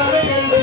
ಬರೆಯಲು